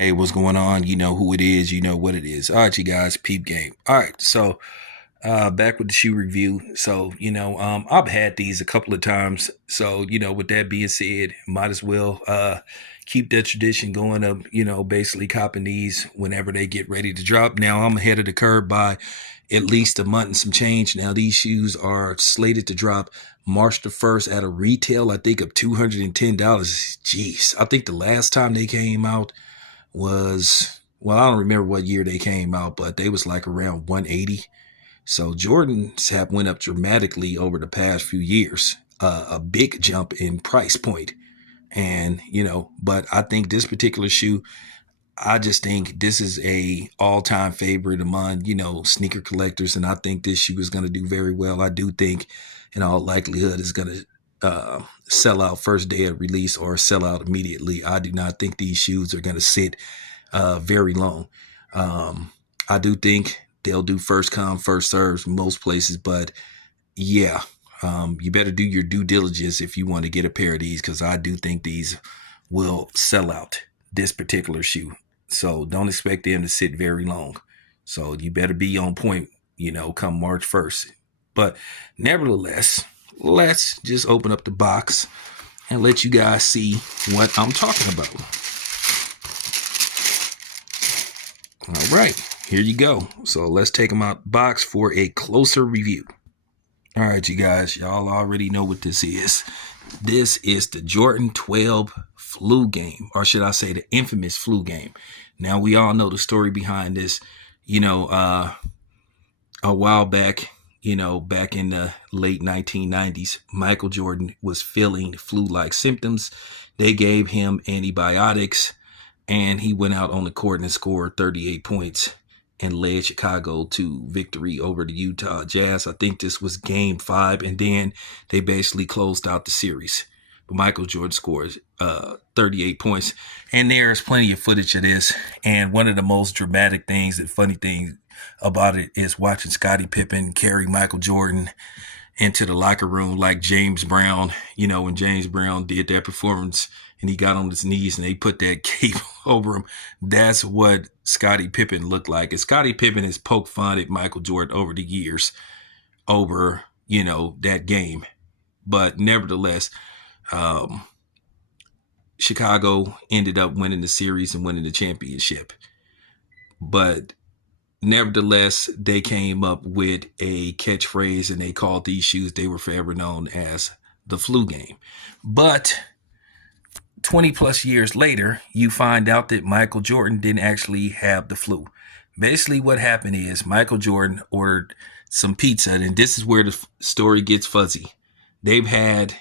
Hey, what's going on? You know who it is, you know what it is. All right, you guys, peep game. All right, so back with the shoe review. So, I've had these a couple of times. So, with that being said, might as well keep that tradition going of, basically copping these whenever they get ready to drop. Now I'm ahead of the curve by at least a month and some change. Now these shoes are slated to drop March the 1st at a retail, I think, of $210. Jeez, I think the last time they came out was, well, I don't remember what year they came out, but they was like around 180. So Jordans have went up dramatically over the past few years, a big jump in price point. And, but I think this particular shoe, I just think this is a all-time favorite among, sneaker collectors. And I think this shoe is going to do very well. I do think in all likelihood is going to sell out first day of release or sell out immediately. I do not think these shoes are going to sit very long. I do think they'll do first come, first serves most places, but yeah, you better do your due diligence if you want to get a pair of these, because I do think these will sell out, this particular shoe. So don't expect them to sit very long. So you better be on point, come March 1st. But nevertheless, let's just open up the box and let you guys see what I'm talking about. All right, here you go. So let's take them out the box for a closer review. All right, you guys, y'all already know what this is. This is the Jordan 12 flu game, or should I say the infamous flu game. Now, we all know the story behind this. A while back, back in the late 1990s, Michael Jordan was feeling flu-like symptoms. They gave him antibiotics, and he went out on the court and scored 38 points and led Chicago to victory over the Utah Jazz. I think this was game 5, and then they basically closed out the series. But Michael Jordan scores 38 points, and there's plenty of footage of this. And one of the most dramatic things and funny things about it is watching Scottie Pippen carry Michael Jordan into the locker room like James Brown, when James Brown did that performance and he got on his knees and they put that cape over him. That's what Scottie Pippen looked like. And Scottie Pippen has poked fun at Michael Jordan over the years over, that game. But nevertheless, Chicago ended up winning the series and winning the championship. But nevertheless, they came up with a catchphrase and they called these shoes, they were forever known as the flu game. But 20 plus years later, you find out that Michael Jordan didn't actually have the flu. Basically, what happened is Michael Jordan ordered some pizza, and this is where the story gets fuzzy. They've had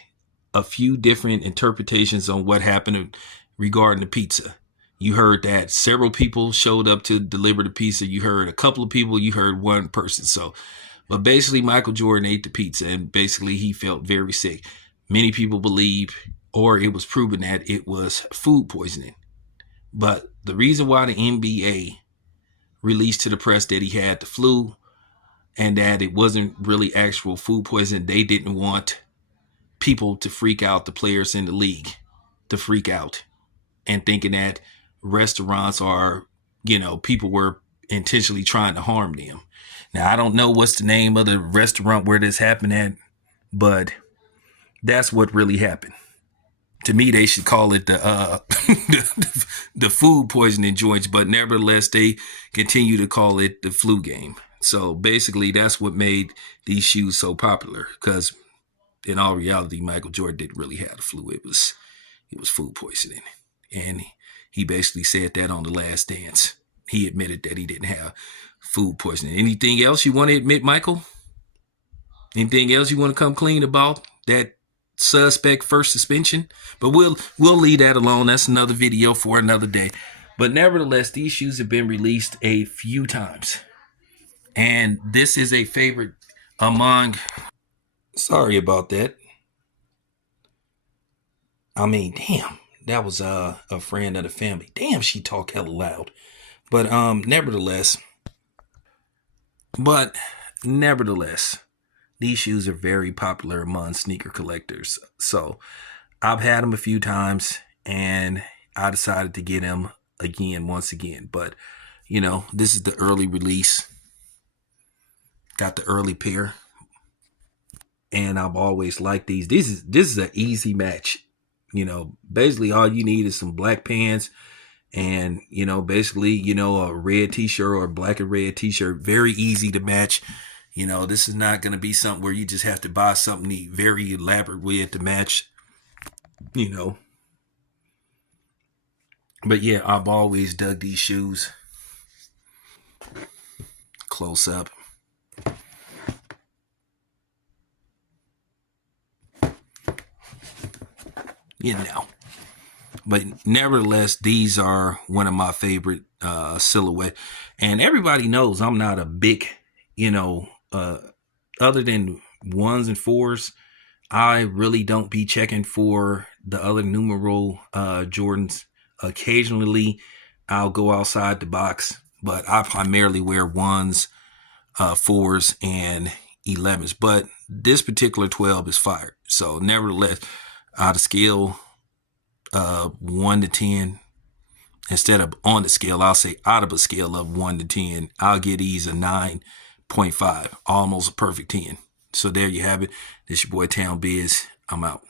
a few different interpretations on what happened regarding the pizza. You heard that several people showed up to deliver the pizza. You heard a couple of people. You heard one person. But basically, Michael Jordan ate the pizza, and basically he felt very sick. Many people believe, or it was proven, that it was food poisoning. But the reason why the NBA released to the press that he had the flu and that it wasn't really actual food poisoning, they didn't want people to freak out, the players in the league to freak out and thinking that restaurants are, people were intentionally trying to harm them. Now, I don't know what's the name of the restaurant where this happened at, but that's what really happened. To me, they should call it the the food poisoning joints, but nevertheless, they continue to call it the flu game. So basically, that's what made these shoes so popular, because in all reality, Michael Jordan didn't really have the flu. It was food poisoning. And he basically said that on The Last Dance. He admitted that he didn't have food poisoning. Anything else you want to admit, Michael? Anything else you want to come clean about that suspect first suspension? But we'll leave that alone. That's another video for another day. But nevertheless, these shoes have been released a few times. And this is a favorite among... Sorry about that. I mean, damn. That was a friend of the family. Damn, she talk hella loud. But nevertheless, these shoes are very popular among sneaker collectors. So I've had them a few times, and I decided to get them once again. But, this is the early release. Got the early pair. And I've always liked these. This is an easy match. Basically all you need is some black pants and, basically, a red t-shirt or a black and red t-shirt. Very easy to match. This is not going to be something where you just have to buy something very elaborate with to match, But yeah, I've always dug these shoes. Close up. But nevertheless, these are one of my favorite silhouette. And everybody knows I'm not a big, other than ones and fours, I really don't be checking for the other numero Jordans. Occasionally, I'll go outside the box, but I primarily wear ones, fours, and 11s. But this particular 12 is fire. So nevertheless, out of scale 1 to 10, instead of on the scale, I'll say out of a scale of 1 to 10, I'll give these a 9.5, almost a perfect 10. So there you have it. This your boy Town Biz. I'm out.